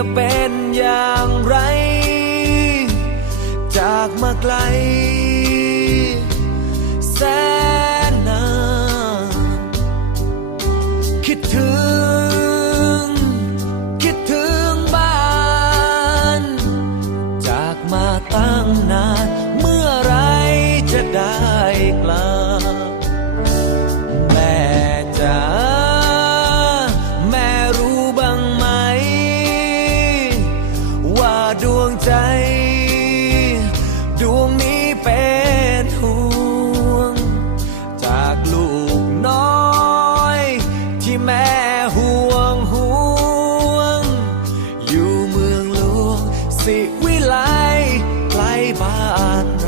จะเป็นอย่างไร จากมาไกลแสน บ้าน